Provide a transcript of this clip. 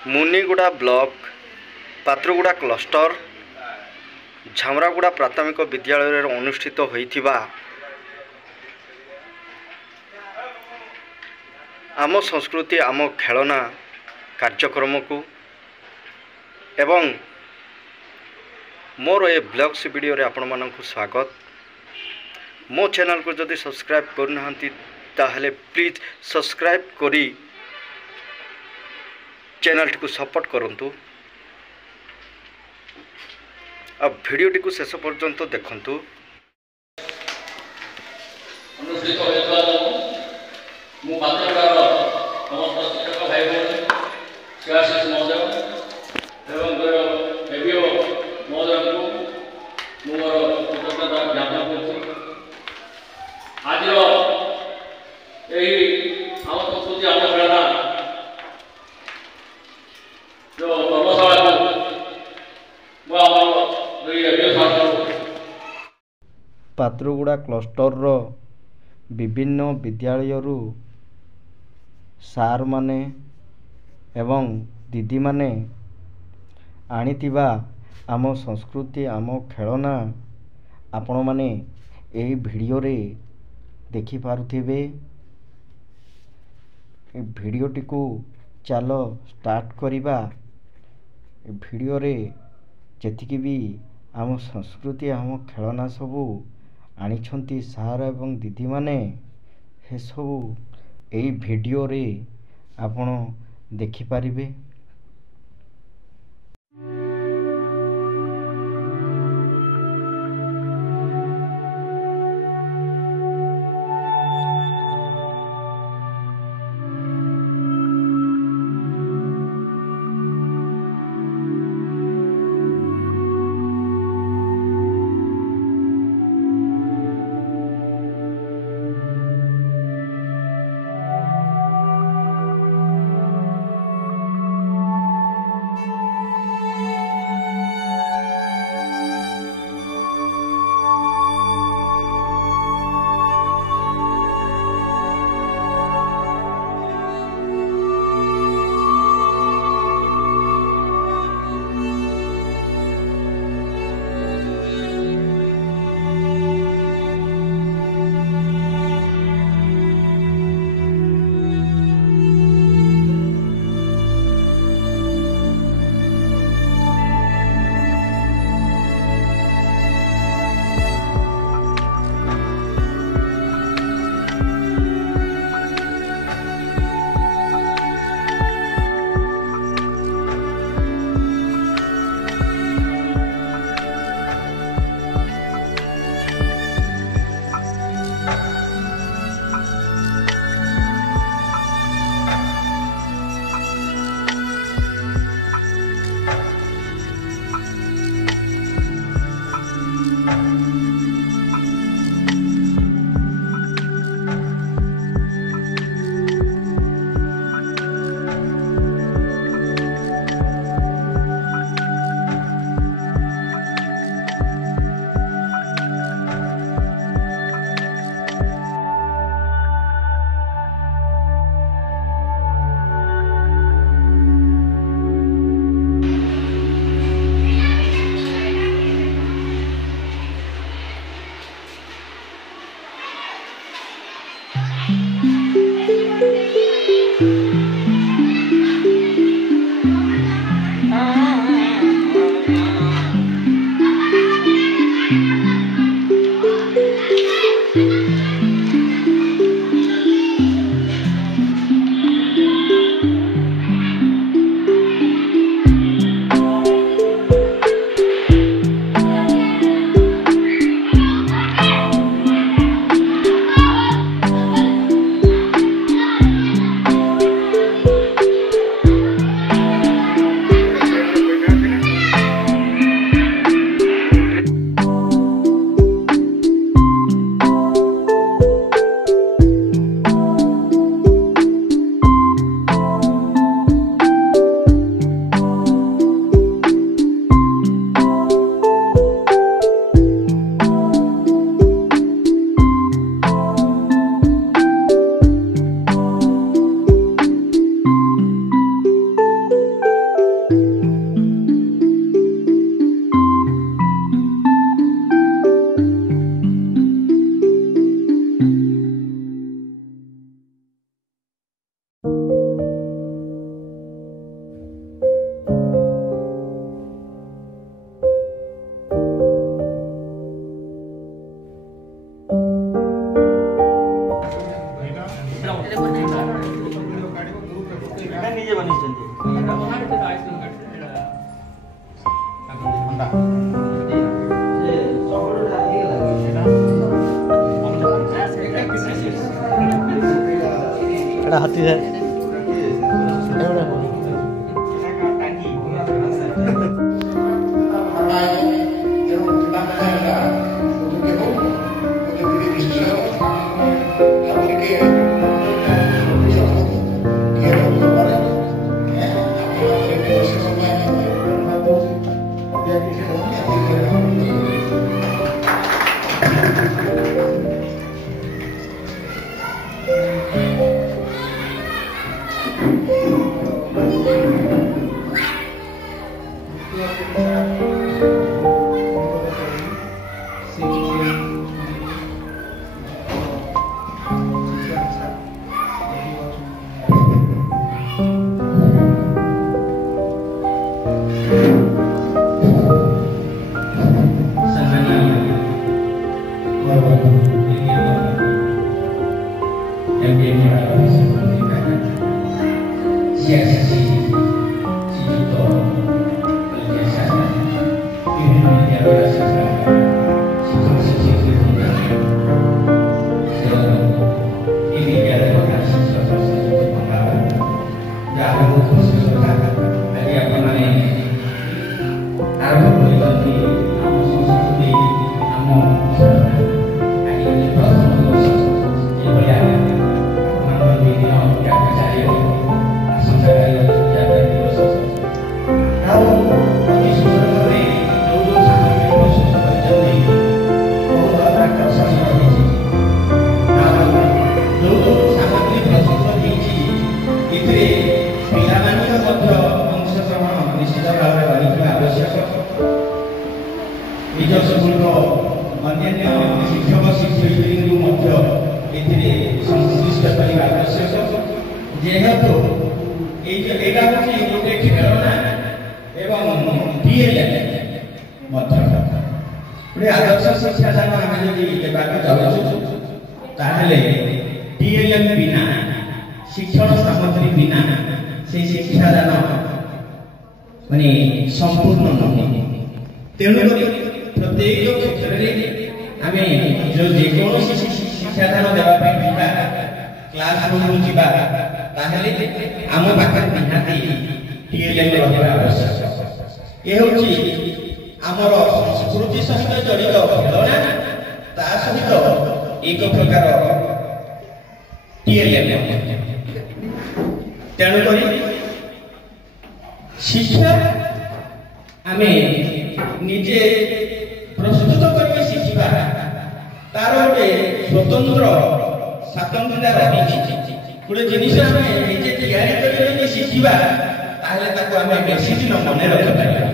Muniguda block पात्रगुड़ा cluster झामरागुड़ा प्राथमिक विद्यालय अनुष्ठित होइथिबा आम संस्कृति आम खेलना कार्यक्रम को एवं मोर ए ब्लॉग्स वीडियो रे आपण मानक स्वागत। मो चैनल को जदि सब्सक्राइब करना ताहले प्लीज सब्सक्राइब करी चैनल को सपोर्ट करंतु। अब वीडियो टी शेष पर्यंत देखंतु। अनुष्ठित होइतबारो मु पात्रगार समस्त शिक्षक भाई बहन शिक्षाशिष महोदय एवं एबीओ महोदय को मोर कृतज्ञता ज्ञापन करछि। आज आम संस्कृति आम खेलना जो कर्मशाला पात्रगुड़ा क्लस्टर रो विभिन्न विद्यालय सार माने एवं दीदी माने आनिथिबा आम संस्कृति आम खेलना आपण माने एही वीडियो रे देखि पारुथिबे। ए वीडियो टी को चलो स्टार्ट करिबा। ए वीडियो रे जेतिकी भी आम संस्कृति आम खेलना सबू आनिछंती सार एवं दीदी माने हे सबू एही वीडियो रे आपण देखि पारिबे। हाथी है जेहेतु एटा होची गोटे खेलना एवं डीएलएम मध्य गोटे आदर्श शिक्षा दान आम जदि देवाक चाहूँ ताहले डीएलएम बिना शिक्षण सामग्री बिना से शिक्षा दान माने संपूर्ण नहीं तेणु प्रत्येक क्षेत्र में आम जो जेकोसी शिक्षा दान देवा क्लासरूम जीवा ताहले आम पाखे निहाती डीएलएम रहा आवश्यक। ये होची आमर संस्कृति सहित जड़ित खेलना ता सहित एक प्रकार डीएलएम तेणुक शिक्षा आम निजे प्रस्तुत करके शिखा तार गोटे स्वतंत्र स्वातंत्र्यता रही गोटे जिन निजे तैयारी कर शिखा ताहले ताको आम बेसी दिन मन रखिपार